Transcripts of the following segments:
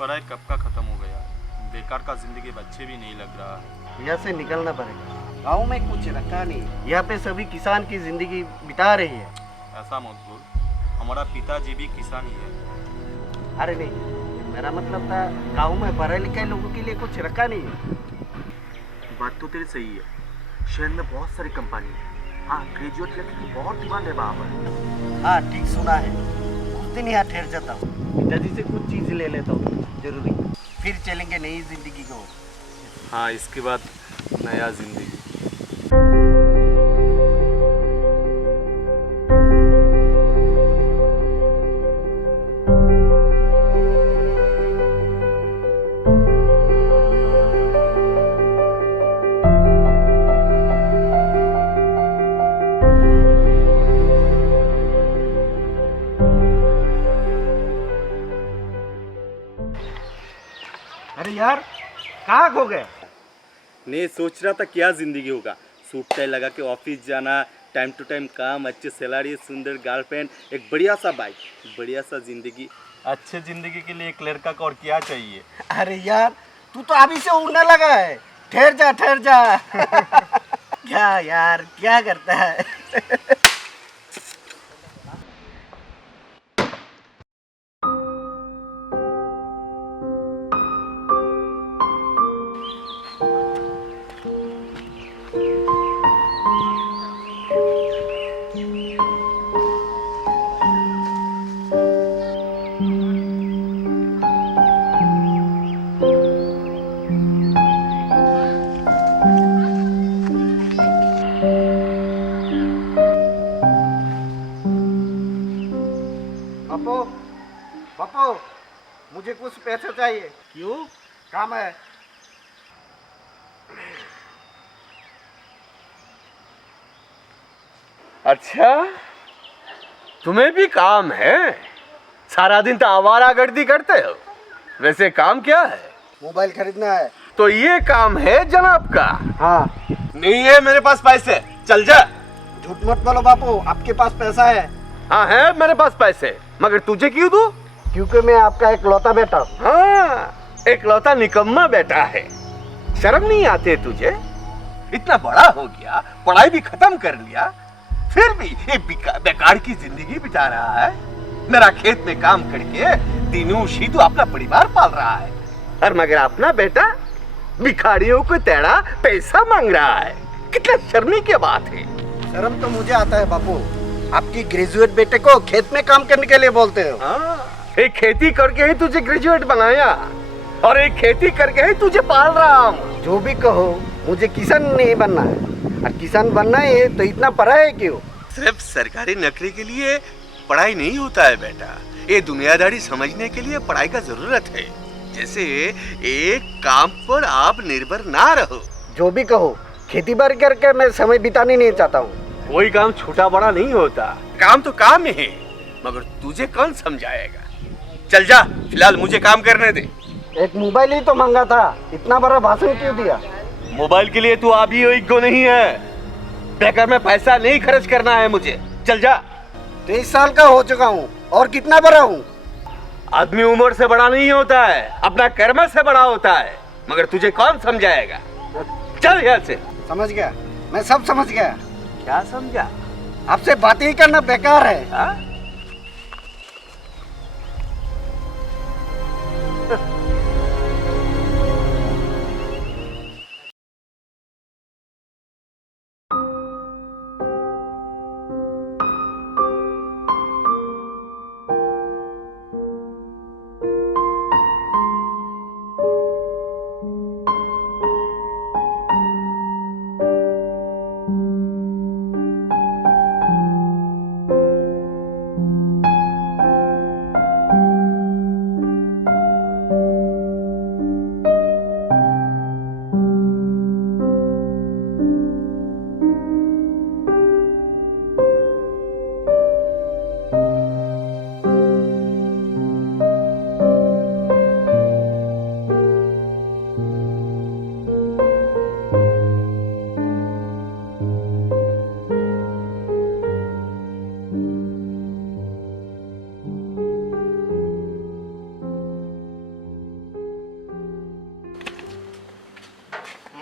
पढ़ाई कब का खत्म हो गया। बेकार का जिंदगी बच्चे भी नहीं लग रहा है। यहाँ से निकलना पड़ेगा। गांव में कुछ रखा नहीं, यहाँ पे सभी किसान की जिंदगी बिता रही है। ऐसा मत बोल, हमारा पिताजी भी किसान ही है। अरे नहीं, मेरा मतलब था गांव में पढ़े लिखे लोगों के लिए कुछ रखा नहीं है। बात तो तेरी सही है, शहर में बहुत सारी कंपनी है। हाँ, ग्रेजुएट लड़के की बहुत डिमांड है वहाँ पर। हाँ ठीक सुना है। कुछ दिन यहाँ ठहर जाता हूँ, पिताजी से कुछ चीज़ ले लेता हूँ जरूरी, फिर चलेंगे नई जिंदगी को। हाँ, इसके बाद नया जिंदगी। अरे यार कहाँ खो गए? नहीं, सोच रहा था क्या जिंदगी होगा। सूट टाई लगा के ऑफिस जाना, टाइम टू टाइम काम, अच्छे सैलरी, सुंदर गर्लफ्रेंड, एक बढ़िया सा बाइक, बढ़िया सा जिंदगी। अच्छे जिंदगी के लिए एक लड़का को और क्या चाहिए। अरे यार तू तो अभी से उड़ने लगा है, ठहर जा ठहर जा। क्या यार क्या करता है? पप्पू पप्पू, मुझे कुछ पैसे चाहिए। क्यों? काम है। अच्छा, तुम्हें भी काम है? सारा दिन तो आवारागर्दी करते हो। वैसे काम क्या है? मोबाइल खरीदना है। तो ये काम है जनाब का? हाँ। नहीं है मेरे पास पैसे, चल जा। झूठ मत बोलो बापू, आपके पास पैसा है। हाँ है मेरे पास पैसे, मगर तुझे क्यों दूं? क्योंकि मैं आपका एक लौता बेटा हूँ। हाँ, एक लौता निकम्मा बेटा है। शर्म नहीं आते तुझे? इतना बड़ा हो गया, पढ़ाई भी खत्म कर लिया, फिर भी ये बेकार की जिंदगी बिता रहा है। मेरा खेत में काम करके तीनों शीतु अपना परिवार पाल रहा है, और मगर अपना बेटा भिखारियों को तेरा पैसा मांग रहा है। कितना शर्मी की बात है। शर्म तो मुझे आता है बापू, आपकी ग्रेजुएट बेटे को खेत में काम करने के लिए बोलते हो। हाँ, एक खेती करके ही तुझे ग्रेजुएट बनाया, और एक खेती करके ही तुझे पाल रहा हूँ। जो भी कहो, मुझे किसान नहीं बनना है, और किसान बनना है तो इतना पढ़ा है क्यों? सिर्फ सरकारी नौकरी के लिए पढ़ाई नहीं होता है बेटा, ये दुनियादारी समझने के लिए पढ़ाई का जरूरत है। जैसे एक काम पर आप निर्भर ना रहो। जो भी कहो, खेती बाड़ी करके मैं समय बिताने नहीं चाहता हूँ। कोई काम छोटा बड़ा नहीं होता, काम तो काम है, मगर तुझे कौन समझाएगा। चल जा, फिलहाल मुझे काम करने दे। एक मोबाइल ही तो मांगा था, इतना बड़ा भाषण क्यों दिया? मोबाइल के लिए तू अभी योग्य नहीं है, बेकार में पैसा नहीं खर्च करना है मुझे। चल जा। 23 साल का हो चुका हूँ, और कितना बड़ा हूँ? आदमी उम्र से बड़ा नहीं होता है, अपना कर्म से बड़ा होता है, मगर तुझे कौन समझाएगा। चल यहाँ से। समझ गया, मैं सब समझ गया। क्या समझा? आपसे बातें ही करना बेकार है। हाँ?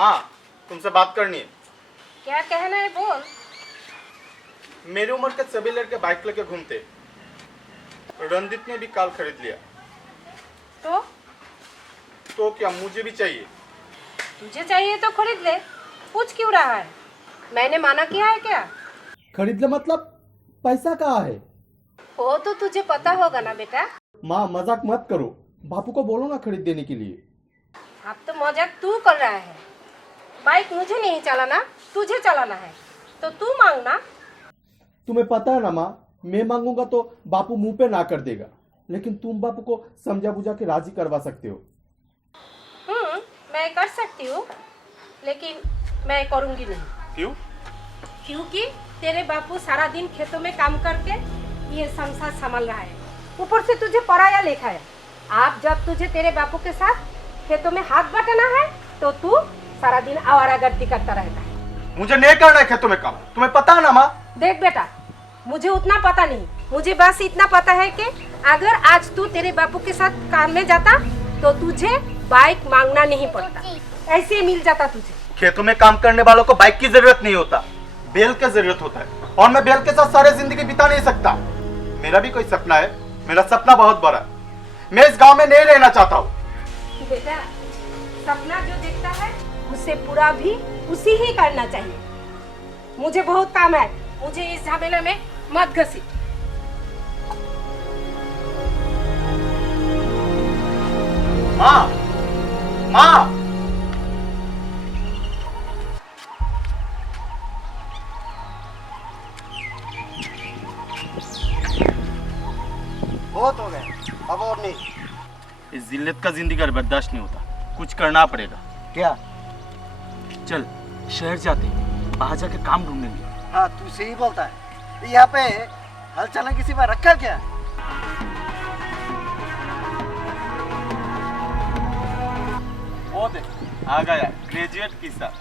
माँ, तुमसे बात करनी है। क्या कहना है बोल। मेरी उम्र के सभी लड़के बाइक लेके घूमते, रणदीप ने भी कार खरीद लिया। तो क्या मुझे भी चाहिए? तुझे चाहिए तो खरीद ले, पूछ क्यों रहा है? मैंने माना किया है क्या? खरीद ले मतलब पैसा कहाँ है? वो तो तुझे पता होगा ना बेटा। माँ मजाक मत करो, बापू को बोलो ना खरीद देने के लिए। अब तो मजाक तू कर रहा है। बाइक मुझे नहीं चलाना, तुझे चलाना है, तो तू मांगना। तुम्हें पता है ना माँ, मैं मांगूंगा तो बापू मुंह पे ना कर देगा, लेकिन तुम बापू को समझा बुझा के राजी करवा सकते हो। मैं कर सकती हूँ, लेकिन मैं करूँगी नहीं। क्यों? क्योंकि तेरे बापू सारा दिन खेतों में काम करके ये संसार संभाल रहा है, ऊपर से तुझे पराया लेखा है। आप जब तुझे तेरे बापू के साथ खेतों में हाथ बटाना है तो तू सारा दिन आवारागर्दी करता रहता है। मुझे नहीं करना है खेतों में काम, तुम्हें पता है ना माँ। देख बेटा, मुझे उतना पता नहीं, मुझे बस इतना पता है कि अगर आज तू तेरे बापू के साथ काम में जाता तो तुझे बाइक मांगना नहीं पड़ता, ऐसे मिल जाता तुझे। खेतों में काम करने वालों को बाइक की जरूरत नहीं होता, बेल की जरूरत होता है, और मैं बेल के साथ सारे जिंदगी बिता नहीं सकता। मेरा भी कोई सपना है, मेरा सपना बहुत बड़ा है, मैं इस गांव में नहीं रहना चाहता हूँ। बेटा, सपना जो देखता है उसे पूरा भी उसी ही करना चाहिए। मुझे बहुत काम है, मुझे इस झमेले में मत घसीट। माँ, माँ, बहुत हो गए, अब और नहीं। इस जिल्लत का जिंदगी बर्दाश्त नहीं होता, कुछ करना पड़ेगा। क्या? चल शहर जाते, बाहर जाके काम ढूंढेंगे। हाँ, तू सही बोलता है। यहाँ पे हल चलने किसी पर रखा क्या? वो देख, आ गया ग्रेजुएट किसान।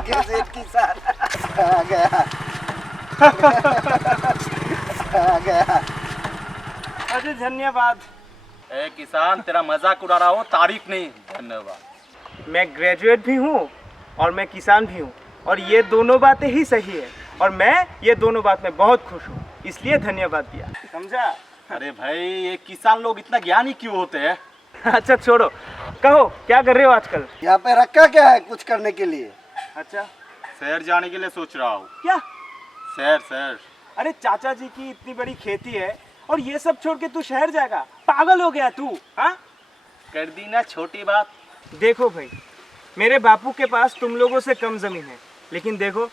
ग्रेजुएट किसान आ गया। आ गया। अरे धन्यवाद। ए किसान, तेरा मजाक उड़ा रहा हो, तारीफ नहीं। धन्यवाद। मैं ग्रेजुएट भी हूँ और मैं किसान भी हूँ, और ये दोनों बातें ही सही है, और मैं ये दोनों बात में बहुत खुश हूँ, इसलिए धन्यवाद दिया, समझा? अरे भाई, ये किसान लोग इतना ज्ञानी क्यों होते हैं? अच्छा छोड़ो, कहो क्या कर रहे हो आजकल? यहाँ पे रखा क्या है कुछ करने के लिए? अच्छा, शहर जाने के लिए सोच रहा हूँ। क्या? शहर। अरे चाचा जी की इतनी बड़ी खेती है और ये सब छोड़ के तू शहर जाएगा? पागल हो गया तू? हाँ, कर दी ना छोटी बात। देखो भाई, मेरे बापू के पास तुम लोगों से कम जमीन है, लेकिन देखो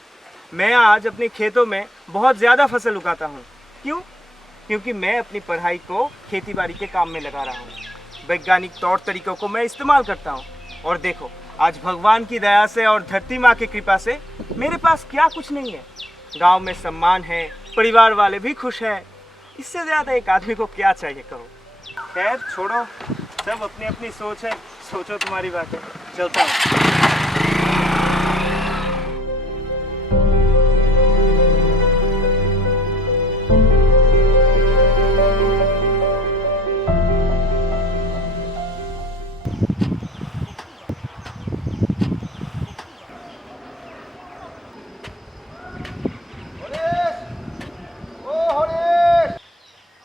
मैं आज अपने खेतों में बहुत ज़्यादा फसल उगाता हूँ। क्यों? क्योंकि मैं अपनी पढ़ाई को खेती बाड़ी के काम में लगा रहा हूँ, वैज्ञानिक तौर तरीकों को मैं इस्तेमाल करता हूँ। और देखो आज भगवान की दया से और धरती माँ की कृपा से मेरे पास क्या कुछ नहीं है, गांव में सम्मान है, परिवार वाले भी खुश हैं। इससे ज़्यादा एक आदमी को क्या चाहिए कहो? खैर छोड़ो, सब अपनी अपनी सोच है, सोचो तुम्हारी बात है, चलता हूँ।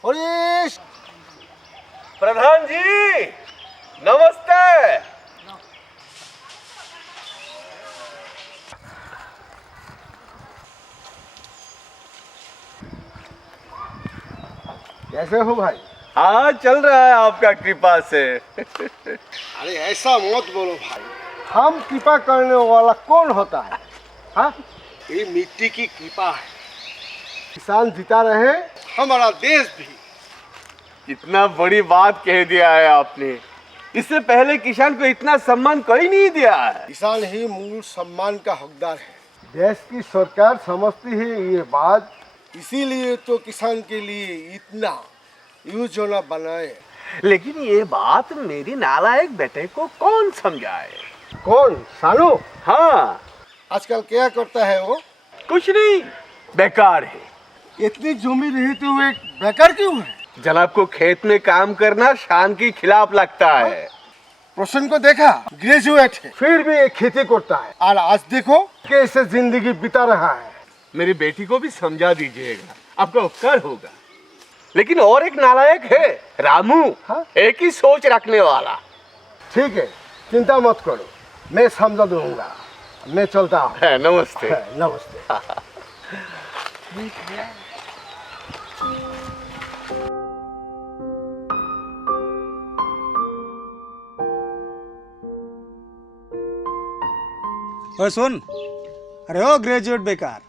हरीश, प्रधान जी नमस्ते। कैसे हो भाई? हाँ, चल रहा है आपका कृपा से। अरे ऐसा मत बोलो भाई, हम कृपा करने वाला कौन होता है? हाँ, ये मिट्टी की कृपा है। किसान जीता रहे, हमारा देश भी। इतना बड़ी बात कह दिया है आपने, इससे पहले किसान को इतना सम्मान कोई नहीं दिया है। किसान ही मूल सम्मान का हकदार है। देश की सरकार समझती है ये बात, इसीलिए तो किसान के लिए इतना योजना बनाए। लेकिन ये बात मेरी नालायक बेटे को कौन समझाए? कौन? सानू? हाँ, आजकल क्या करता है वो? कुछ नहीं, बेकार है। इतनी जमीन रहते हुए बेकार क्यों है? जनाब को खेत में काम करना शान के खिलाफ लगता है। प्रश्न को देखा, ग्रेजुएट है, फिर भी ये खेती करता है, और आज देखो कैसे जिंदगी बिता रहा है। मेरी बेटी को भी समझा दीजिएगा, आपका उपकार होगा। लेकिन और एक नालायक है, रामू। हाँ? एक ही सोच रखने वाला। ठीक है, चिंता मत करो, मैं समझा दूंगा। मैं चलता हूँ। है, नमस्ते। नमस्ते। ओए सुन, अरे ओ ग्रेजुएट बेकार।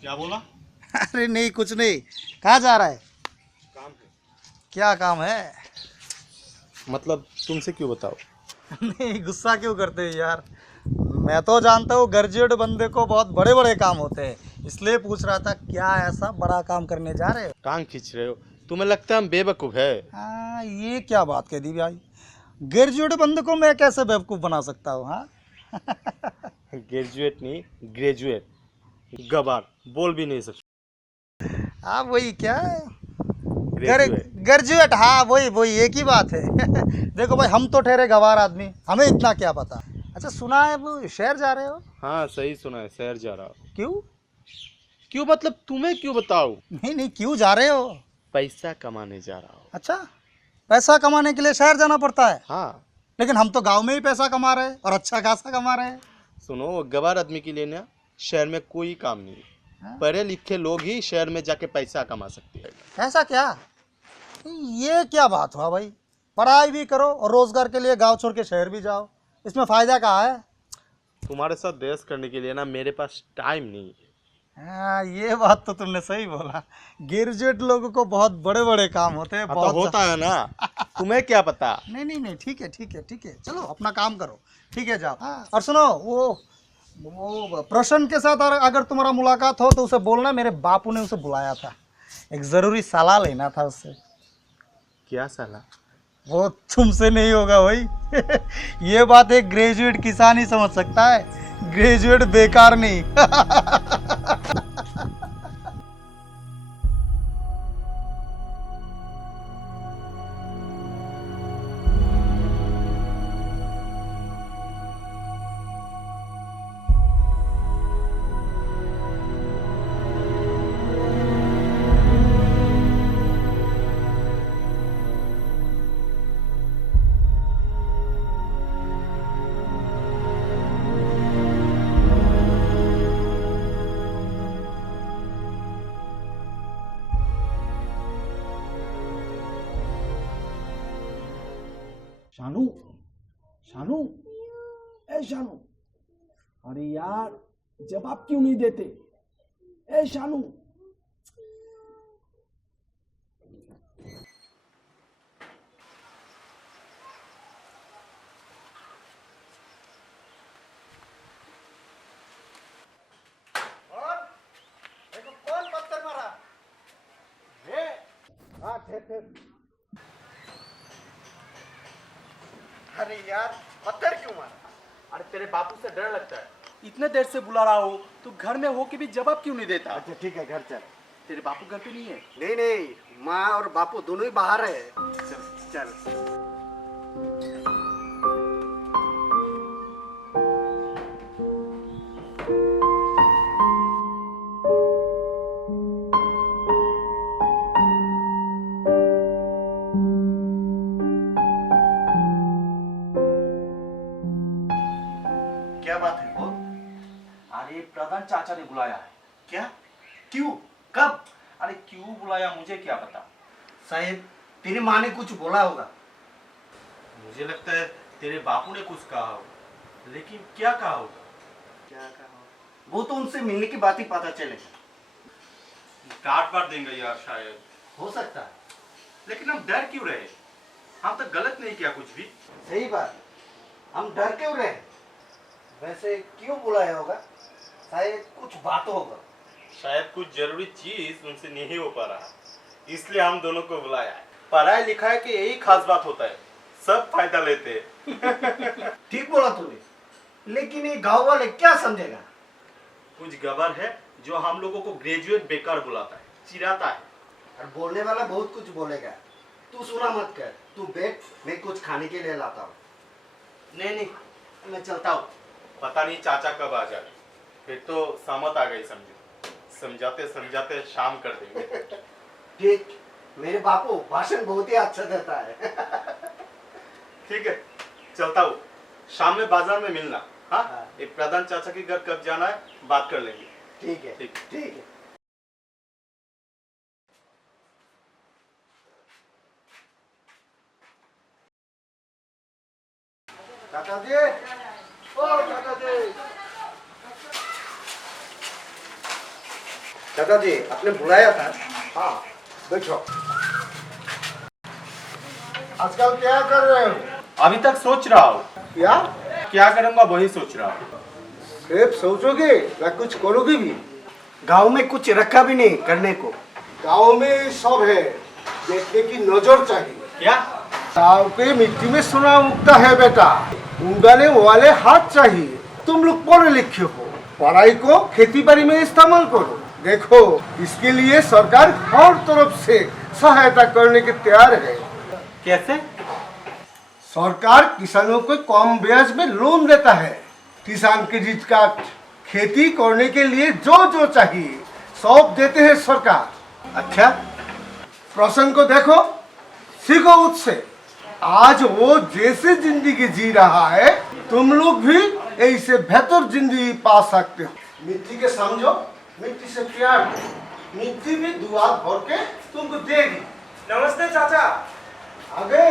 क्या बोला? अरे नहीं, कुछ नहीं। कहाँ जा रहा है? काम है। क्या काम है? मतलब तुमसे क्यों बताओ? नहीं, गुस्सा क्यों करते हो यार? मैं तो जानता हूँ ग्रेजुएट बंदे को बहुत बड़े बड़े काम होते हैं, इसलिए पूछ रहा था क्या ऐसा बड़ा काम करने जा रहे हो? टांग खींच रहे हो? तुम्हें लगता है हम बेवकूफ़ है? हाँ, ये क्या बात कह दी भाई? ग्रेजुएट बंदे को मैं कैसे बेवकूफ़ बना सकता हूँ? हाँ ग्रेजुएट नहीं, ग्रेजुएट। गवार, बोल भी नहीं सकते। हाँ वही क्या है, ग्रेजुएट। ग्रेजुएट। हाँ वही वही, एक ही बात है। देखो भाई, हम तो ठहरे गवार आदमी, हमें इतना क्या पता। अच्छा सुना है वो शहर जा रहे हो? हाँ सही सुना है, शहर जा रहा हूँ। क्यों? क्यों मतलब तुम्हें क्यों बताऊँ? नहीं नहीं, क्यों जा रहे हो? पैसा कमाने जा रहा हूँ। अच्छा, पैसा कमाने के लिए शहर जाना पड़ता है? हाँ लेकिन हम तो गांव में ही पैसा कमा रहे हैं और अच्छा खासा कमा रहे हैं। सुनो, वो गवार आदमी के लिए ना शहर में कोई काम नहीं है। पढ़े लिखे लोग ही शहर में जाके पैसा कमा सकते हैं। ऐसा क्या? ये क्या बात हुआ भाई? पढ़ाई भी करो और रोजगार के लिए गांव छोड़ के शहर भी जाओ, इसमें फायदा कहाँ है? तुम्हारे साथ बहस करने के लिए ना मेरे पास टाइम नहीं है। हाँ, ये बात तो तुमने सही बोला। ग्रेजुएट लोगों को बहुत बड़े बड़े काम होते हैं। हाँ, बहुत तो होता है ना। तुम्हें क्या पता? नहीं नहीं नहीं, ठीक है ठीक है ठीक है, चलो अपना काम करो। ठीक है जाओ। हाँ, और सुनो, वो प्रश्न के साथ अगर तुम्हारा मुलाकात हो तो उसे बोलना मेरे बापू ने उसे बुलाया था, एक ज़रूरी सलाह लेना था उससे। क्या साला? वो तुमसे नहीं होगा भाई। ये बात एक ग्रेजुएट किसान ही समझ सकता है, ग्रेजुएट बेकार नहीं। शानू, शानू, ए शानू, अरे यार जवाब क्यों नहीं देते? ए शानू। कौन पत्थर मारा? हाँ ठेर। अरे यार, पत्थर क्यों मारा? अरे तेरे बापू से डर लगता है। इतने देर से बुला रहा हो, तू घर में हो के भी जवाब क्यों नहीं देता? अच्छा ठीक है, घर चल। तेरे बापू घर पे नहीं है? नहीं नहीं, माँ और बापू दोनों ही बाहर है। चल। क्या बात है बोल? अरे प्रधान चाचा ने बुलाया है। क्या? क्यों? कब? अरे क्यों बुलाया मुझे क्या पता। साहेब, तेरी माँ ने कुछ बोला होगा। मुझे लगता है तेरे बापू ने कुछ कहा होगा, लेकिन क्या कहा होगा? क्या कहा? वो तो उनसे मिलने की बात ही पता चलेगा। डांट बार देंगे यार शायद। हो सकता है। लेकिन हम डर क्यों रहे? हम तो गलत नहीं किया कुछ भी। सही बात, हम डर क्यों रहे? वैसे क्यों बुलाया होगा? शायद कुछ बात होगा। शायद कुछ जरूरी चीज उनसे नहीं हो पा रहा, इसलिए हम दोनों को बुलाया है। पढ़ाई लिखाई की यही खास बात होता है, सब फायदा लेते हैं। ठीक बोला तूने, लेकिन ये गांव वाले क्या समझेगा? कुछ गबर है जो हम लोगों को ग्रेजुएट बेकार बुलाता है, चिढ़ाता है। और बोलने वाला बहुत कुछ बोलेगा, तू सुना मत कर, तू बैठ, मैं कुछ खाने के लिए लाता हूँ। नहीं नहीं, मैं चलता हूँ। पता नहीं चाचा कब आ जाए, फिर तो सामत आ गई समझो। समझाते समझाते शाम कर देंगे। ठीक, मेरे बापू भाषण बहुत ही अच्छा देता है। ठीक है, चलता हूँ। शाम में बाजार में मिलना। हाँ, एक प्रधान चाचा के घर कब जाना है बात कर लेंगे। ठीक है, ठीक। ठीक है। चाचा जी, ओ चाचा जी, चाचा जी आपने बुलाया था? हाँ, बैठो। आजकल क्या कर रहे हो? अभी तक सोच रहा हूँ क्या करूँगा, वही सोच रहा हूँ। सिर्फ सोचोगे या कुछ करोगे भी? गांव में कुछ रखा भी नहीं करने को। गांव में सब है, देखने की नजर चाहिए। क्या? गांव के मिट्टी में सोना उगता है बेटा, उगाने वाले हाथ चाहिए। तुम लोग पढ़े लिखे हो, पढ़ाई को खेती बाड़ी में इस्तेमाल करो। देखो, इसके लिए सरकार हर तरफ से सहायता करने के तैयार है। कैसे? सरकार किसानों को कम ब्याज में लोन देता है, किसान क्रेडिट कार्ड, खेती करने के लिए जो जो चाहिए सब देते हैं सरकार। अच्छा, प्रश्न को देखो, सीखो उससे। आज वो जैसे जिंदगी जी रहा है, तुम लोग भी ऐसे बेहतर जिंदगी पा सकते हो। मिट्टी के समझो, मिट्टी से प्यार करो, मिट्टी भी दुआ भर के तुमको देगी। नमस्ते चाचा। आगे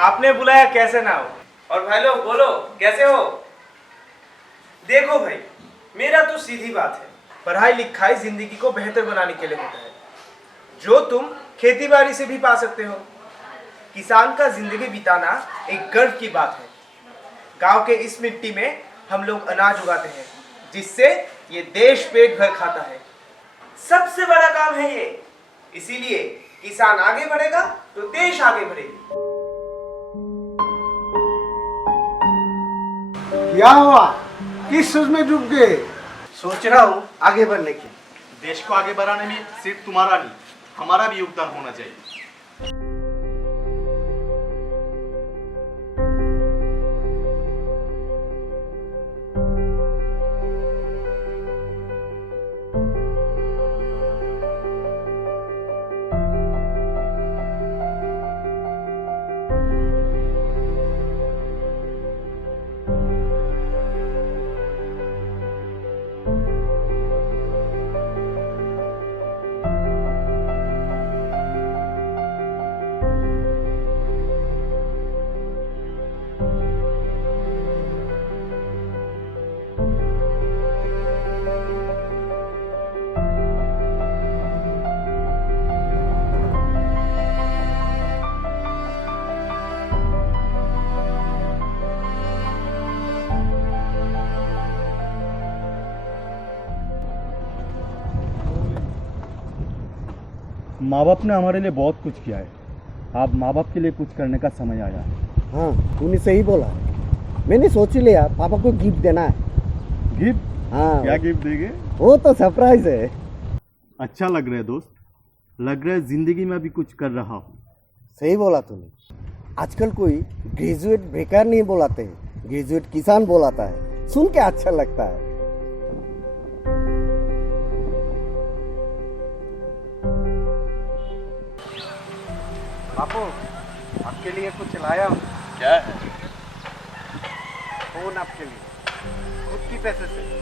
आपने बुलाया, कैसे ना हो। और भाई लोग बोलो, कैसे हो? देखो भाई, मेरा तो सीधी बात है, पढ़ाई लिखाई जिंदगी को बेहतर बनाने के लिए होता है, जो तुम खेती बाड़ी से भी पा सकते हो। किसान का जिंदगी बिताना एक गर्व की बात है। गांव के इस मिट्टी में हम लोग अनाज उगाते हैं, जिससे ये देश पेट भर खाता है। सबसे बड़ा काम है ये, इसीलिए किसान आगे बढ़ेगा तो देश आगे बढ़ेगी। क्या हुआ, किस सोच में डूब गए? सोच रहा हूँ आगे बढ़ने की। देश को आगे बढ़ाने में सिर्फ तुम्हारा नहीं, हमारा भी योगदान होना चाहिए। माँ बाप ने हमारे लिए बहुत कुछ किया है, अब माँ बाप के लिए कुछ करने का समय आया है। हाँ, तूने सही बोला। मैंने सोच लिया पापा को गिफ्ट देना है। गिफ्ट? हाँ, क्या गिफ्ट देंगे? वो तो सरप्राइज है। अच्छा लग रहा है दोस्त, लग रहा है जिंदगी में अभी कुछ कर रहा हूँ। सही बोला तूने। आजकल कोई ग्रेजुएट बेकार नहीं बोलाते हैं, ग्रेजुएट किसान बोलाता है। सुन के अच्छा लगता है। बापू, आपके लिए कुछ लाया हूँ। क्या है? फोन आपके लिए, खुद की पैसे से।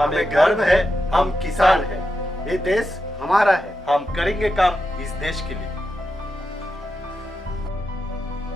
हमें गर्व है, हम किसान हैं। ये देश हमारा है। हम करेंगे काम इस देश के लिए।